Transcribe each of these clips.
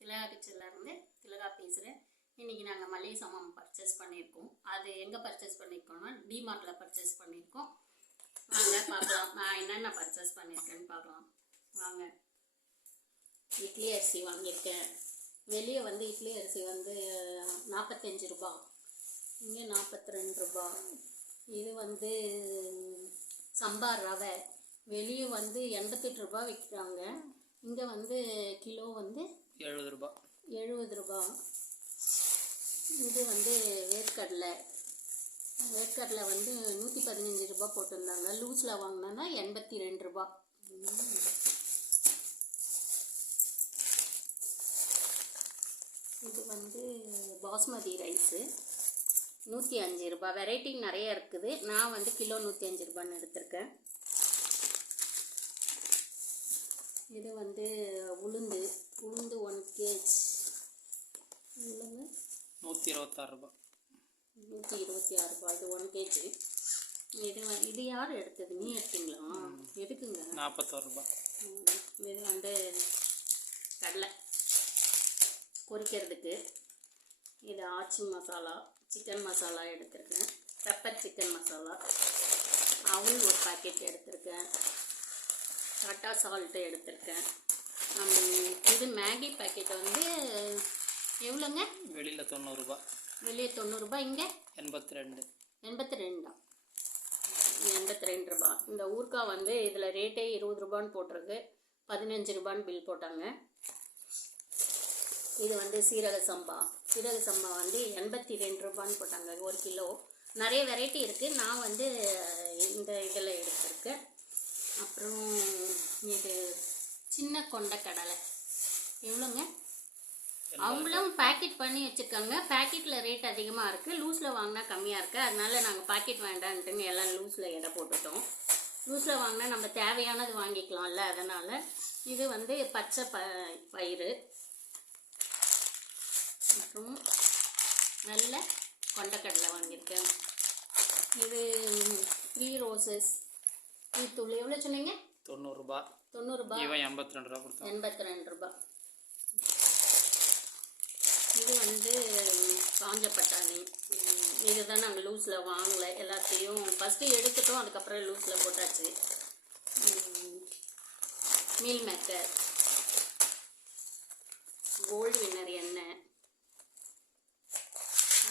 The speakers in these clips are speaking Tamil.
திலகா கிச்சன்லேருந்து திலகா பேசுகிறேன். இன்றைக்கி நாங்கள் மளிகை சாமான் பர்ச்சேஸ் பண்ணியிருக்கோம். அது எங்கே பர்ச்சேஸ் பண்ணியிருக்கோம்னா டிமார்ட்டில் பர்ச்சேஸ் பண்ணியிருக்கோம். வாங்க பார்க்கலாம் நான் என்னென்ன பர்ச்சேஸ் பண்ணியிருக்கேன்னு பார்க்கலாம் வாங்க. இட்லி அரிசி வாங்கியிருக்கேன். வெளியே வந்து இட்லி அரிசி வந்து 45 ரூபா, இங்கே 42 ரூபா. இது வந்து சம்பார் ரவை வெளியே வந்து 88 ரூபா விற்கிறாங்க. இங்கே வந்து கிலோ வந்து 70 ரூபா. இது வந்து வேர்க்கடலை வந்து 115 ரூபா போட்டிருந்தாங்க. லூஸில் வாங்கினோன்னா 82 ரூபா. இது வந்து பாஸ்மதி ரைஸு 105 ரூபா. வெரைட்டி நிறைய இருக்குது. நான் வந்து கிலோ 105 ரூபான்னு எடுத்திருக்கேன். இது வந்து உளுந்து 1 kg உளுந்து 126 ரூபா. 126 ரூபா. இது 1 kg. இது யார் எடுத்தது? நீ எடுத்தீங்களா? எதுக்குங்க? 41 ரூபா. இது வந்து கடலை பொரிக்கிறதுக்கு. இது ஆச்சி மசாலா, சிக்கன் மசாலா எடுத்திருக்கேன். பெப்பர் சிக்கன் மசாலா, அவல் ஒரு பாக்கெட் எடுத்திருக்கேன். டாட்டா சால்ட்டு எடுத்திருக்கேன். இது மேகி பாக்கெட் வந்து எவ்வளோங்க? வெளியில் 90 ரூபா. வெளியே 90 ரூபா, இங்கே 82. 82 ரூபா. இந்த ஊறுகாய் வந்து இதில் ரேட்டே 20 ரூபான்னு போட்டிருக்கு. 15 ரூபான்னு பில் போட்டாங்க. இது வந்து சீரக சம்பா வந்து 82 ரூபான்னு போட்டாங்க 1 கிலோ. நிறைய வெரைட்டி இருக்குது. நான் வந்து இந்த இதில் எடுத்திருக்கேன். அப்புறம் இது சின்ன கொண்ட கடலை எவ்வளோங்க? அவங்களும் பேக்கெட் பண்ணி வச்சுருக்காங்க. பேக்கெட்டில் ரேட் அதிகமாக இருக்குது, லூஸில் வாங்கினா கம்மியாக இருக்குது. அதனால நாங்கள் பேக்கெட் வேண்டான்ட்டுன்னு எல்லாம் லூஸில் எடை போட்டுட்டோம். லூஸில் வாங்கினா நம்ம தேவையானது வாங்கிக்கலாம்ல, அதனால். இது வந்து பச்சை பயிறு, அப்புறம் நல்ல கொண்டக்கடலை வாங்கியிருக்கேன். இது 3 ரோசஸ் டீ தூள் எவ்வளோ சொன்னீங்க? 90 ரூபா. 90 ரூபா. இவன் 82 ரூபா கொடுத்தான். 82 ரூபா. இது வந்து காஞ்ச பட்டாணி. இதுதான் நாங்கள் லூஸில் வாங்கலை. எல்லாத்தையும் ஃபஸ்ட்டு எடுத்துட்டோம், அதுக்கப்புறம் லூஸில் போட்டாச்சு. மீல் மேக்கர், கோல்டு வின்னர் எண்ணெய்,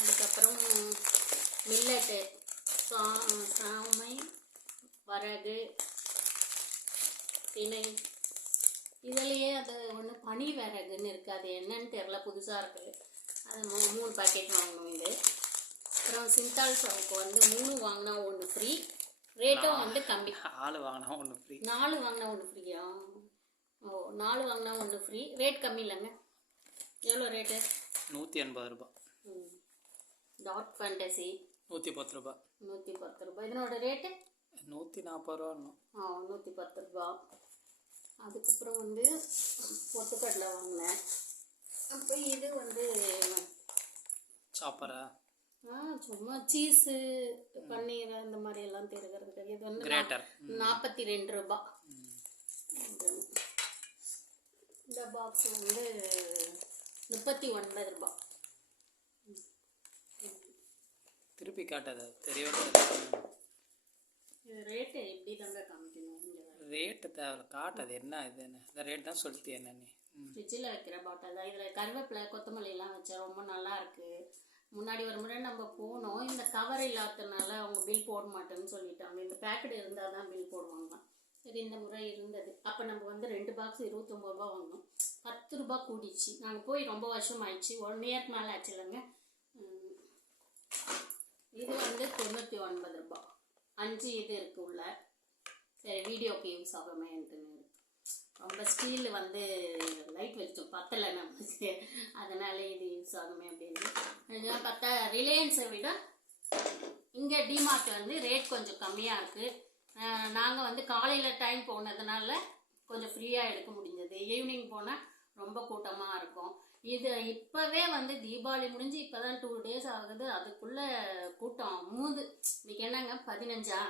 அதுக்கப்புறம் மில்லட்டு, சாமை, வரகு, திணை. இதுலேயே அது ஒன்று பனி விறகுன்னு இருக்குது. அது என்னன்னு தெரில, புதுசாக இருக்குது. அது 3 பாக்கெட் வாங்கணும். இது அப்புறம் சிந்தால் சவுக்கு வந்து 3 வாங்கினா 1 ஃப்ரீ. ரேட்டும் வந்து கம்மி. 4 வாங்கினா 1 ஃப்ரீ. 4 வாங்கினா 1 ஃப்ரீயா? ஓ, 4 வாங்கினா 1 ஃப்ரீ. ரேட் கம்மி இல்லைங்க. எவ்வளோ ரேட்டு? 180 ரூபா. டார்க் ஃபேண்டசி 110 ரூபா. 110 ரூபா. இதனோட ரேட்டு 140 ரூபா. 110 ரூபா. அதுக்கப்புறம் வந்து பொட்டுக்கடலை வாங்கினேன். அப்போ இது வந்து சாப்பரா, சும்மா சீஸு, பன்னீர் அந்த மாதிரி எல்லாம் திருகிறதுக்கு. இது வந்து கிரேட்டர் 42 ரூபா. இந்த பாக்ஸ் வந்து 39 ரூபா. திருப்பி காட்டாத தெரியவே. இது ரேட்டு எப்படி தாங்க காமிக்கணும்? ரேட்டு தேவை காட்டாது. என்ன இது? என்ன ரேட் தான் சொல்லிட்டு என்ன நீ? ஃப்ரிட்ஜில் வைக்கிற பாட்டில் தான். இதில் கருவேப்பிலை, கொத்தமல்லிலாம் வச்சா ரொம்ப நல்லா இருக்குது. முன்னாடி ஒரு முறை நம்ம போனோம், இந்த கவர் இல்லாததுனால அவங்க பில் போட மாட்டேன்னு சொல்லிட்டாங்க. இந்த பேக்கெட் இருந்தால் தான் பில் போடுவாங்க. சரி, இந்த முறை இருந்தது. அப்போ நம்ம வந்து 2 பாக்ஸ் 29 ரூபா வாங்கினோம். 10 ரூபா கூடிச்சு. நாங்கள் போய் ரொம்ப வருஷம் ஆயிடுச்சு, 1 இயர்க்கு மேலே ஆச்சு இல்லைங்க. இது வந்து 99 ரூபா. 5 இது இருக்குது உள்ள. சரி, வீடியோக்கு யூஸ் ஆகுமேன்ட்டுன்னு. ரொம்ப ஸ்டீல் வந்து லைட் வெளிச்சம் பத்தலை நமக்கு, அதனால இது யூஸ் ஆகுமே அப்படின்னு பார்த்தா ரிலையன்ஸை விட இங்கே டிமார்ட் வந்து ரேட் கொஞ்சம் கம்மியாக இருக்குது. நாங்கள் வந்து காலையில் டைம் போனதுனால கொஞ்சம் ஃப்ரீயாக எடுக்க முடிஞ்சது. ஈவினிங் போனால் ரொம்ப கூட்டமாக இருக்கும். இது இப்போவே வந்து தீபாவளி முடிஞ்சு இப்போ தான் 2 டேஸ் ஆகுது, அதுக்குள்ளே கூட்டம் மூது. இன்னைக்கு என்னங்க 15ஆ?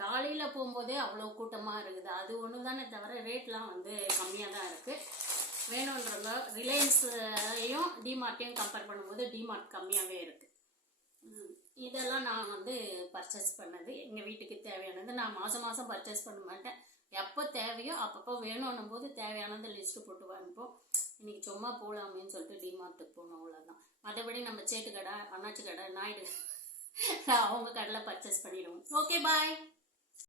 காலையில் போகும்போதே அவ்வளோ கூட்டமாக இருக்குது. அது ஒன்று தானே தவிர ரேட்லாம் வந்து கம்மியாக தான் இருக்குது. வேணுன்றவங்க ரிலையன்ஸையும் டிமார்ட்டையும் கம்பேர் பண்ணும்போது டிமார்ட் கம்மியாகவே இருக்குது. இதெல்லாம் நான் வந்து பர்ச்சேஸ் பண்ணது எங்கள் வீட்டுக்கு தேவையானது. நான் மாதம் மாதம் பர்ச்சேஸ் பண்ண மாட்டேன். எப்போ தேவையோ அப்பப்போ வேணும்னும் போது தேவையானதை லிஸ்ட்டு போட்டு வாங்கிப்போம். இன்றைக்கி சும்மா போகலாமேன்னு சொல்லிட்டு டிமார்ட்டுக்கு போகணும், அவ்வளோதான். மற்றபடி நம்ம சேட்டு கடை, அண்ணாச்சி கடை, நாயுடு அவங்க கடையில் பர்ச்சேஸ் பண்ணிடுவோம். ஓகே, பாய்.